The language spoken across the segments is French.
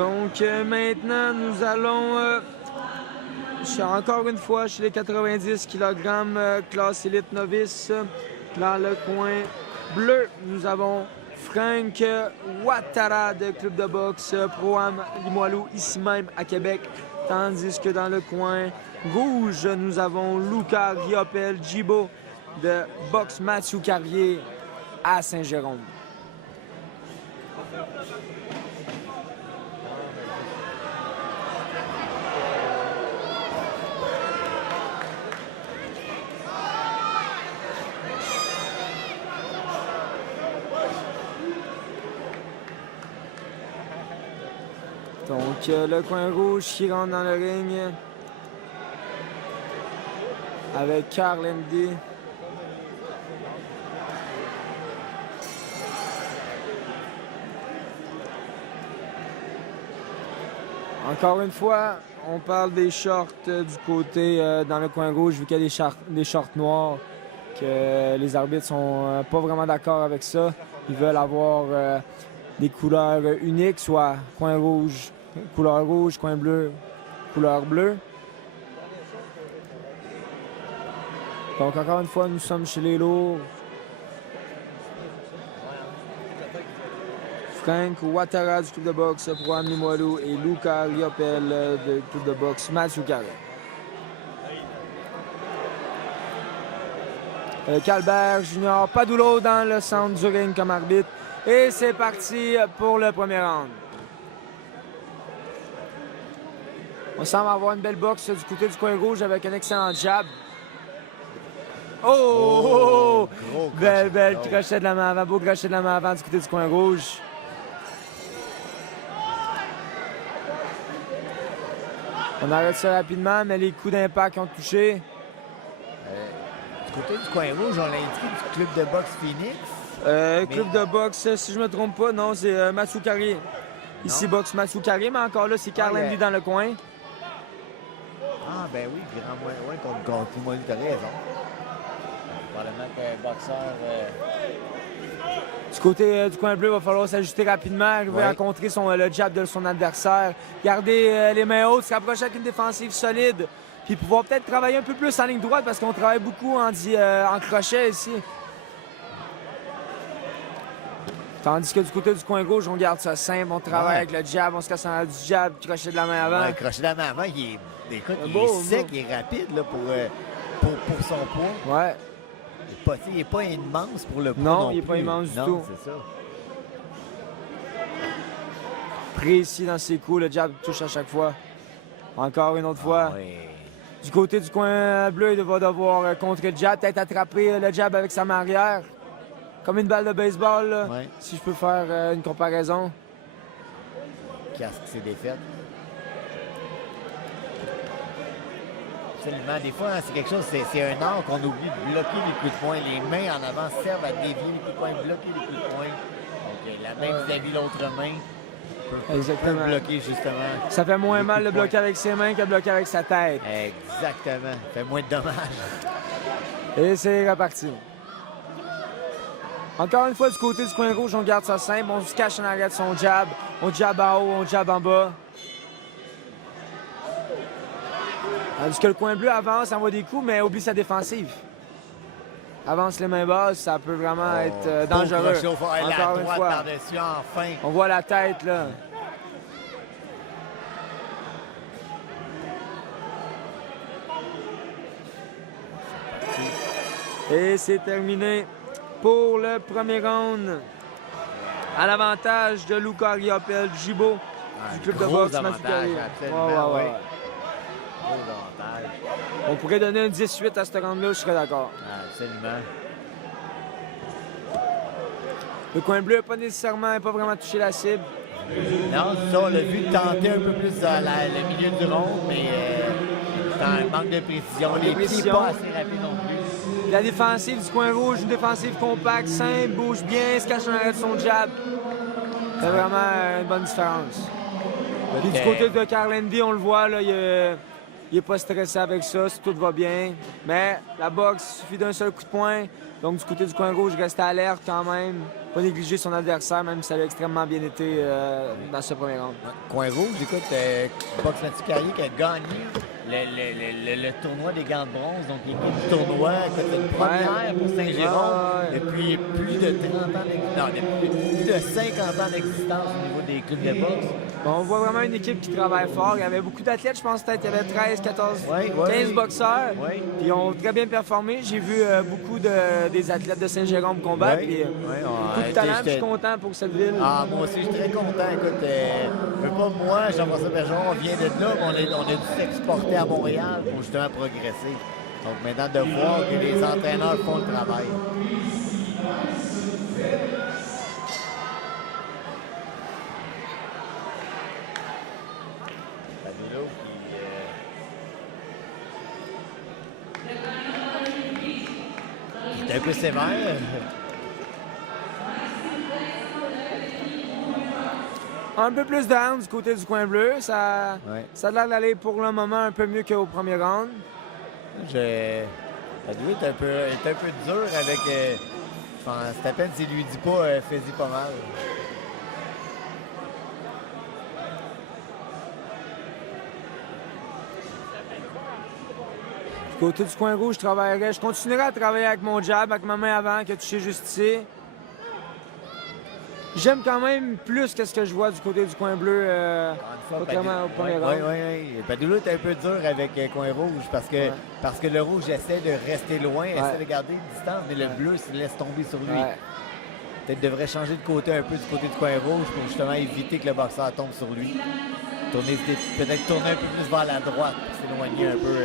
Donc maintenant, nous allons encore une fois chez les 90 kg classe élite novice. Dans le coin bleu, nous avons Frank Ouattara de club de boxe Pro-Am Limoilou, ici même à Québec. Tandis que dans le coin rouge, nous avons Luca Riopel Jibo de boxe Mathieu Carrier à Saint-Jérôme. Donc, le coin rouge qui rentre dans le ring avec Carl Andy. Encore une fois, on parle des shorts du côté dans le coin rouge, vu qu'il y a des shorts noirs, que les arbitres sont pas vraiment d'accord avec ça. Ils veulent avoir des couleurs uniques, soit coin rouge, couleur rouge, coin bleu, couleur bleue. Donc encore une fois, nous sommes chez les lourds. Frank Ouattara du club de boxe Pro-Am Limoilou et Luca Riopel du club de boxe Mathieu Carrier. Calbert Junior Padulo dans le centre du ring comme arbitre. Et c'est parti pour le premier round. On semble avoir une belle boxe du côté du coin rouge avec un excellent jab. Oh! Belle crochet de la main avant, beau crochet de la main avant du côté du coin rouge. On arrête ça rapidement, mais les coups d'impact ont touché. Du côté du coin rouge, on l'a indiqué du club de boxe Phoenix. Club de boxe, si je me trompe pas, non, c'est Mathieu Carrier. Ici, boxe Mathieu Carrier, mais encore là, c'est Carl Andy dans le coin. Ah, ben oui, grand moyen contre Limoilou, t'as raison. Probablement qu'un boxeur... Du côté du coin bleu, il va falloir s'ajuster rapidement, arriver à contrer le jab de son adversaire. Garder les mains hautes, se rapprocher avec une défensive solide. Puis pouvoir peut-être travailler un peu plus en ligne droite parce qu'on travaille beaucoup en crochet ici. Tandis que du côté du coin gauche, on garde ça simple, on travaille avec le jab, on se casse en du jab, crochet de la main avant. Ouais, crochet de la main avant, il est sec, il est rapide là, pour son poids. Ouais. Il n'est pas immense pour le poids. Non, il n'est pas immense du tout. C'est ça. Précis dans ses coups, le jab touche à chaque fois. Encore une autre fois. Oui. Du côté du coin bleu, il va devoir contrer le jab, peut-être attraper le jab avec sa main arrière. Comme une balle de baseball, là, si je peux faire une comparaison. Casque ses défaites. Absolument. Des fois, c'est quelque chose, c'est un art qu'on oublie de bloquer les coups de poing. Les mains en avant servent à dévier les coups de poing, bloquer les coups de poing. Donc, la main vis-à-vis l'autre main peut bloquer, justement. Ça fait moins mal de bloquer avec ses mains que de bloquer avec sa tête. Exactement. Ça fait moins de dommages. Et c'est reparti. Encore une fois, du côté du coin rouge, on garde ça simple. On se cache en arrière de son jab. On jab en haut, on jab en bas. Tandis que le coin bleu avance, envoie des coups, mais oublie sa défensive. Avance les mains basses, ça peut vraiment être dangereux. Encore une fois. Par-dessus, enfin. On voit la tête, là. Et c'est terminé pour le premier round. À l'avantage de Luca Riopel Jibo du club de boxe Mathieu Carrier. On pourrait donner un 18 à ce round-là, je serais d'accord. Absolument. Le coin bleu n'a pas nécessairement, pas vraiment touché la cible. Non, ça, on l'a vu tenter un peu plus dans le milieu du rond, mais c'est un manque de précision. Les pieds pas assez rapides non plus. La défensive du coin rouge, une défensive compacte, simple, bouge bien, se cache en arrière de son jab. C'est vraiment une bonne différence. Puis du côté de Carl Andy, on le voit, là, il n'est pas stressé avec ça, si tout va bien. Mais la boxe, il suffit d'un seul coup de poing, Donc, du côté du coin rouge, rester alerte quand même. Pas négliger son adversaire, même si ça a extrêmement bien été dans ce premier round. Coin rouge, écoute, Box Mathieu Carrier qui a gagné le tournoi des gants de bronze, donc l'équipe du tournoi, écoute, une première pour Saint-Jérôme depuis plus de 30 ans depuis plus de 50 ans d'existence au niveau des clubs de boxe. Bon, on voit vraiment une équipe qui travaille fort. Il y avait beaucoup d'athlètes, je pense peut-être qu'il y avait 13, 14, 15 boxeurs. Oui. Puis ils ont très bien performé. J'ai vu beaucoup des athlètes de Saint-Jérôme combattre. Puis, beaucoup de talent, je suis content pour cette ville. Ah, moi aussi, je suis très content. Écoute, moi, Jean-François Bergeron, on vient de là, mais on a dû s'exporter à Montréal pour justement progresser. Donc maintenant, de voir que les entraîneurs font le travail. C'est un peu sévère. Un peu plus de hand du côté du coin bleu. Ça a l'air d'aller pour le moment un peu mieux qu'au premier round. Padoulou est un peu dur avec... c'est à peine s'il lui dit pas « fais-y pas mal ». Du côté du coin rouge, je continuerai à travailler avec mon jab, avec ma main avant, qui a touché juste ici. J'aime quand même plus que ce que je vois du côté du coin bleu, contrairement au premier round. Oui. Padoulou est un peu dur avec coin rouge parce que le rouge essaie de rester loin, essaie de garder une distance, mais le bleu se laisse tomber sur lui. Peut-être devrait changer de côté un peu du côté du coin rouge pour justement éviter que le boxeur tombe sur lui. Peut-être tourner un peu plus vers la droite pour s'éloigner un peu.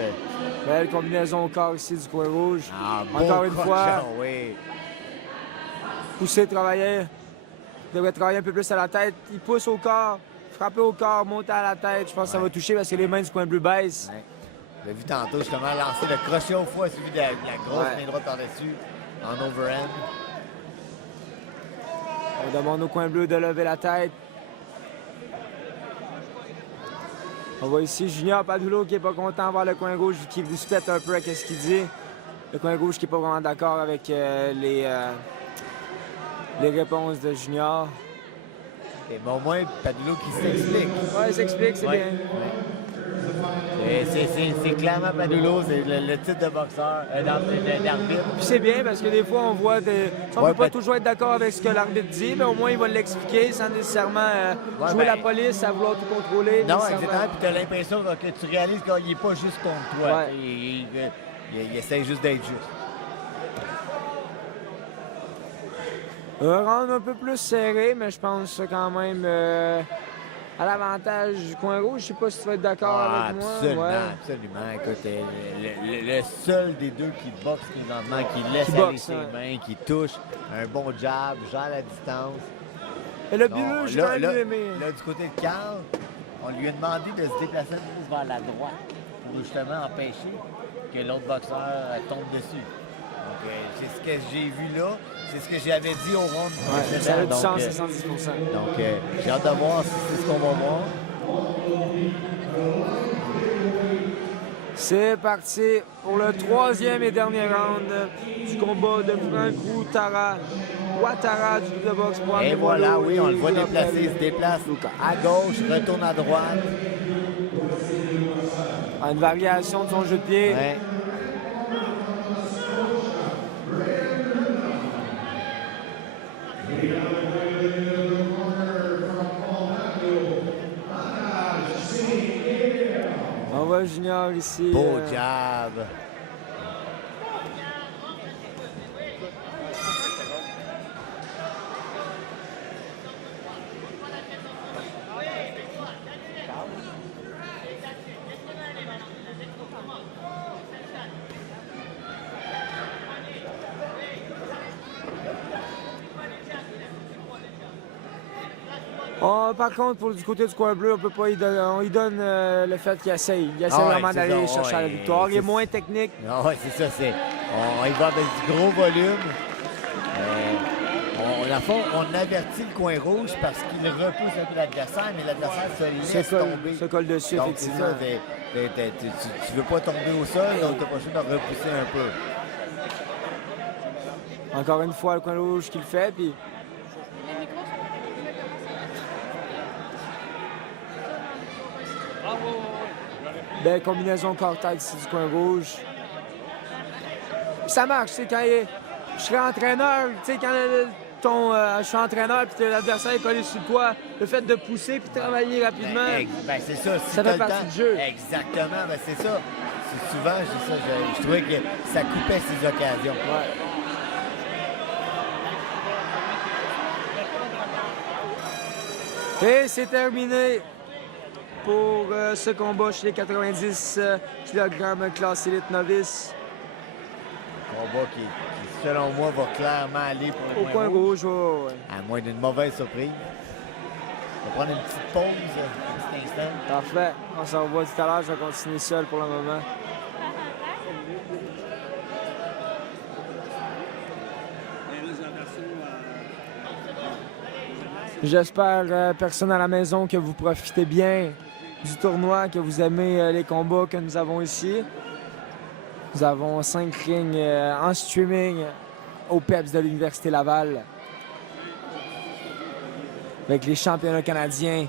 Belle combinaison au corps ici du coin rouge. Encore une fois, oui. Pousser, travailler. Il devrait travailler un peu plus à la tête. Il pousse au corps, frapper au corps, monter à la tête. Je pense que ça va toucher parce que les mains du coin bleu baissent. On l'a vu tantôt justement lancer le crochet au foie suivi de la grosse main droite par-dessus en overhand. On demande au coin bleu de lever la tête. On voit ici Junior Padoulou qui n'est pas content de voir le coin rouge, qui rouspète un peu à ce qu'il dit. Le coin rouge qui n'est pas vraiment d'accord avec les réponses de Junior. Et au moins, Padoulou qui s'explique. Oui, il s'explique, c'est bien. C'est clairement Padoulou, c'est le titre de boxeur, d'arbitre. Puis c'est bien parce que des fois, on voit des... On ne peut pas toujours être d'accord avec ce que l'arbitre dit, mais au moins, il va l'expliquer sans nécessairement jouer la police, à vouloir tout contrôler. Non, exactement. Puis tu as l'impression que tu réalises qu'il n'est pas juste contre toi. Il essaie juste d'être juste. Rendre un peu plus serré, mais je pense quand même à l'avantage du coin rouge. Je sais pas si tu vas être d'accord avec moi. Absolument. Écoute, le seul des deux qui boxe présentement, qui laisse aller ses mains, qui touche, un bon jab, gère la distance. Et le but, j'ai quand même aimé. Là, du côté de Carl, on lui a demandé de se déplacer plus vers la droite pour justement empêcher que l'autre boxeur tombe dessus. Donc, c'est ce que j'ai vu là. C'est ce que j'avais dit au round. Ça a du sens, 70%. Donc, j'ai hâte de voir si c'est ce qu'on va voir. C'est parti pour le troisième et dernier round du combat de Frank Ouattara du groupe de boxe. Et voilà, oui, on le voit déplacer. Il se déplace à gauche, retourne à droite. Une variation de son jeu de pied. Ouais. On voit Junior ici. Beau jab. Par contre, du côté du coin bleu, on peut pas on lui donne le fait qu'il essaye. Il essaie vraiment d'aller chercher la victoire. Il est moins technique. Oui, c'est ça. On y va avec du gros volume. On avertit le coin rouge parce qu'il repousse un peu l'adversaire, mais l'adversaire se laisse tomber. Se colle dessus, donc, effectivement. C'est ça, tu veux pas tomber au sol, donc tu n'as pas le choix de repousser un peu. Encore une fois, le coin rouge qui le fait, puis belle combinaison corps-tête ici du coin rouge. Puis ça marche, tu sais, quand je serais entraîneur, tu sais, quand je suis entraîneur puis l'adversaire est collé sur toi, le fait de pousser puis travailler rapidement, Ben, c'est ça. Si ça t'as fait le partie temps- du jeu. Exactement, ben c'est ça. C'est souvent, c'est ça. Je trouvais que ça coupait ses occasions. Ouais. Et c'est terminé pour ce combat chez les 90 kg classe élite novice. Combat qui, selon moi, va clairement aller pour Au le coin rouge, ouais. à moins d'une mauvaise surprise. On va prendre une petite pause, un petit instant. Parfait. On se revoit tout à l'heure. Je vais continuer seul pour le moment. J'espère, personne à la maison, que vous profitez bien du tournoi, que vous aimez les combats que nous avons ici. Nous avons 5 rings en streaming au PEPS de l'Université Laval. Avec les championnats canadiens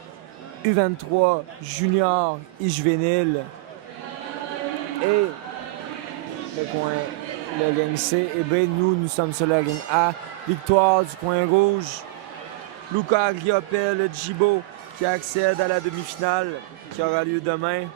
U23, junior et juvénile. Et le coin, le ring C et B, nous sommes sur le ring A. Victoire du coin rouge. Luca Griopel Djibo qui accède à la demi-finale qui aura lieu demain.